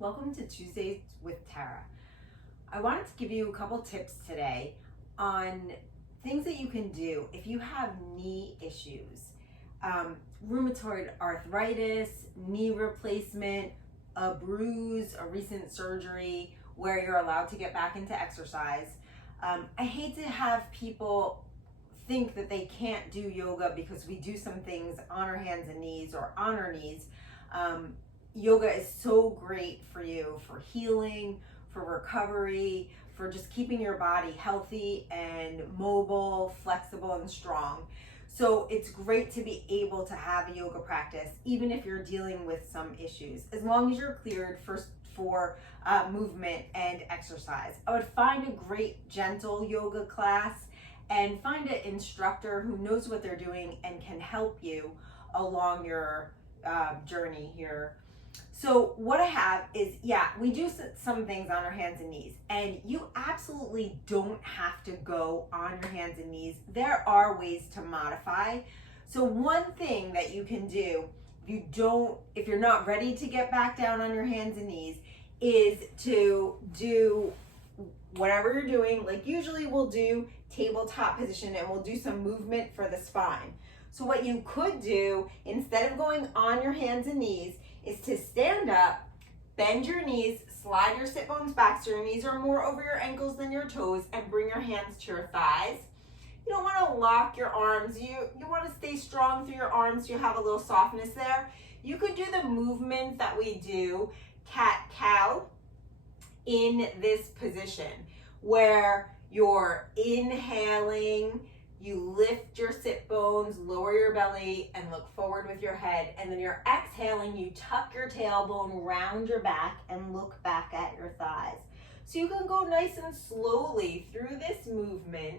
Welcome to Tuesdays with Tara. I wanted to give you a couple tips today on things that you can do if you have knee issues, rheumatoid arthritis, knee replacement, a bruise, a recent surgery where you're allowed to get back into exercise. I hate to have people think that they can't do yoga because we do some things on our hands and knees or on our knees. Yoga is so great for you for healing, for recovery, for just keeping your body healthy and mobile, flexible, and strong. So it's great to be able to have a yoga practice, even if you're dealing with some issues, as long as you're cleared for movement and exercise. I would find a great gentle yoga class and find an instructor who knows what they're doing and can help you along your journey here. So what I have is, we do some things on our hands and knees, and you absolutely don't have to go on your hands and knees. There are ways to modify. So one thing that you can do, if you're not ready to get back down on your hands and knees, is to do whatever you're doing. Like usually we'll do tabletop position and we'll do some movement for the spine. So what you could do, instead of going on your hands and knees, is to stand up, bend your knees, slide your sit bones back so your knees are more over your ankles than your toes, and bring your hands to your thighs. You don't want to lock your arms. You want to stay strong through your arms so you have a little softness there. You could do the movement that we do, cat-cow, in this position where you're inhaling, you lift your sit bones, lower your belly, and look forward with your head. And then you're exhaling, you tuck your tailbone round your back and look back at your thighs. So you can go nice and slowly through this movement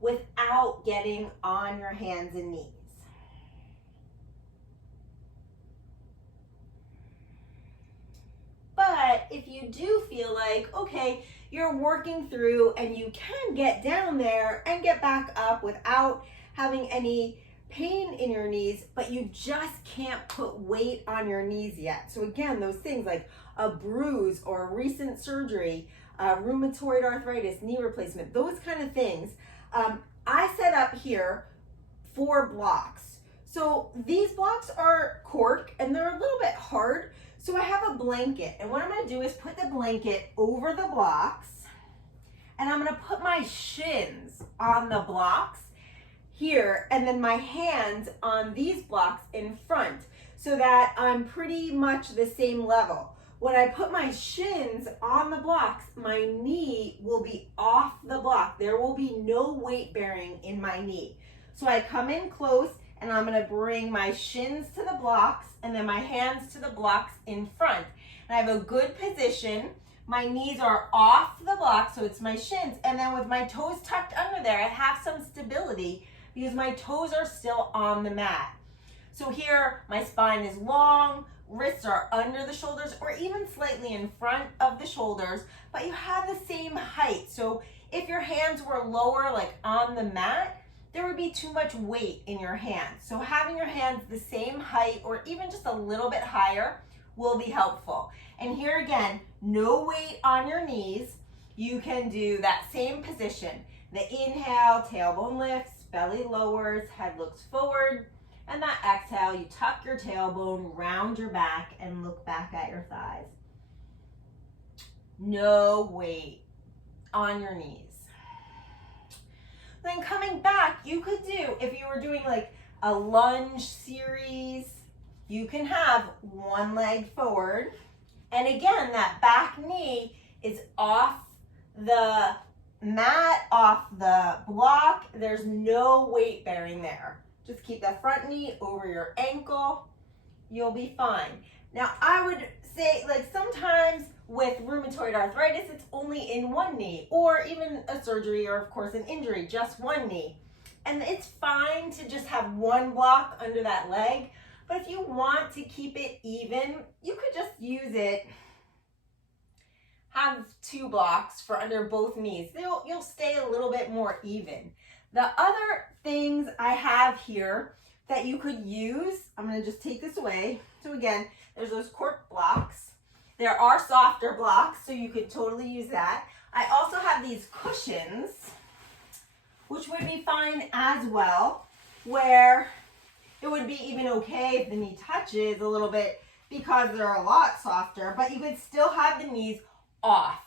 without getting on your hands and knees. But if you do feel like, okay, you're working through and you can get down there and get back up without having any pain in your knees, but you just can't put weight on your knees yet. So again, those things like a bruise or a recent surgery, rheumatoid arthritis, knee replacement, those kind of things. I set up here 4 blocks. So these blocks are cork and they're a little bit hard. So I have a blanket, and what I'm going to do is put the blanket over the blocks, and I'm going to put my shins on the blocks here, and then my hands on these blocks in front, so that I'm pretty much the same level. When I put my shins on the blocks, my knee will be off the block. There will be no weight bearing in my knee. So I come in close, and I'm going to bring my shins to the blocks and then my hands to the blocks in front. And I have a good position. My knees are off the block, so it's my shins. And then with my toes tucked under there, I have some stability because my toes are still on the mat. So here, my spine is long, wrists are under the shoulders or even slightly in front of the shoulders, but you have the same height. So if your hands were lower, like on the mat, there would be too much weight in your hands. So having your hands the same height or even just a little bit higher will be helpful. And here again, no weight on your knees. You can do that same position. The inhale, tailbone lifts, belly lowers, head looks forward. And that exhale, you tuck your tailbone, round your back, and look back at your thighs. No weight on your knees. Then coming back, you could do, if you were doing like a lunge series, you can have one leg forward. And again, that back knee is off the mat, off the block. There's no weight bearing there. Just keep the front knee over your ankle. You'll be fine. Now, I would say, like, sometimes with rheumatoid arthritis, it's only in one knee, or even a surgery or, of course, an injury, just one knee. And it's fine to just have one block under that leg, but if you want to keep it even, you could just use it, have 2 blocks for under both knees. You'll stay a little bit more even. The other things I have here that you could use, I'm going to just take this away. So again, there's those cork blocks. There are softer blocks, so you could totally use that. I also have these cushions, which would be fine as well, where it would be even okay if the knee touches a little bit because they're a lot softer, but you could still have the knees off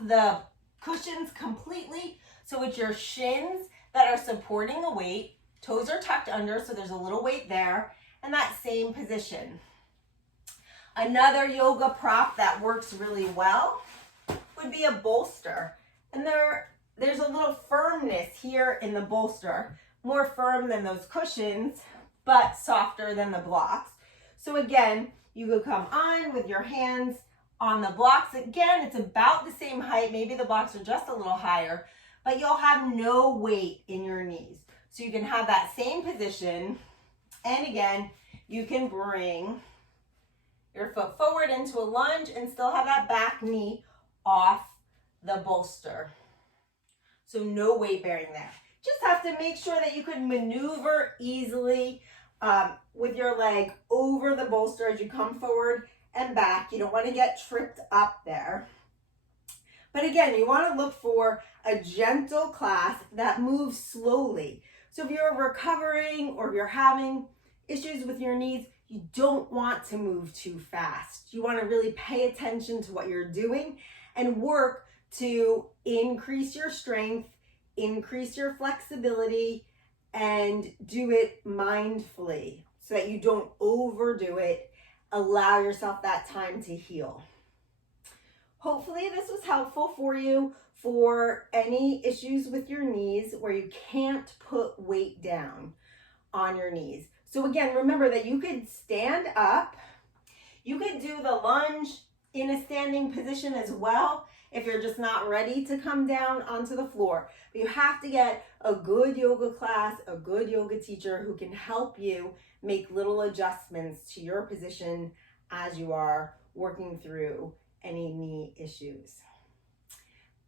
the cushions completely. So it's your shins that are supporting the weight, toes are tucked under, so there's a little weight there, and that same position. Another yoga prop that works really well would be a bolster. And there's a little firmness here in the bolster, more firm than those cushions, but softer than the blocks. So again, you could come on with your hands on the blocks. Again, it's about the same height. Maybe the blocks are just a little higher, but you'll have no weight in your knees. So you can have that same position. And again, you can bring your foot forward into a lunge and still have that back knee off the bolster. So no weight bearing there. Just have to make sure that you can maneuver easily with your leg over the bolster as you come forward and back. You don't want to get tripped up there. But again, you want to look for a gentle class that moves slowly. So if you're recovering or if you're having issues with your knees, you don't want to move too fast. You want to really pay attention to what you're doing and work to increase your strength, increase your flexibility, and do it mindfully so that you don't overdo it. Allow yourself that time to heal. Hopefully this was helpful for you for any issues with your knees where you can't put weight down on your knees. So again, remember that you could stand up, you could do the lunge in a standing position as well if you're just not ready to come down onto the floor. But you have to get a good yoga class, a good yoga teacher who can help you make little adjustments to your position as you are working through any knee issues.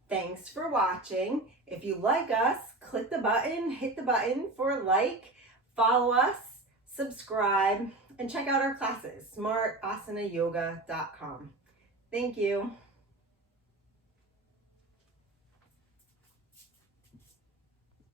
Thanks for watching. If you like us, click the button, hit the button for like, follow us, subscribe, and check out our classes, smartasanayoga.com. Thank you.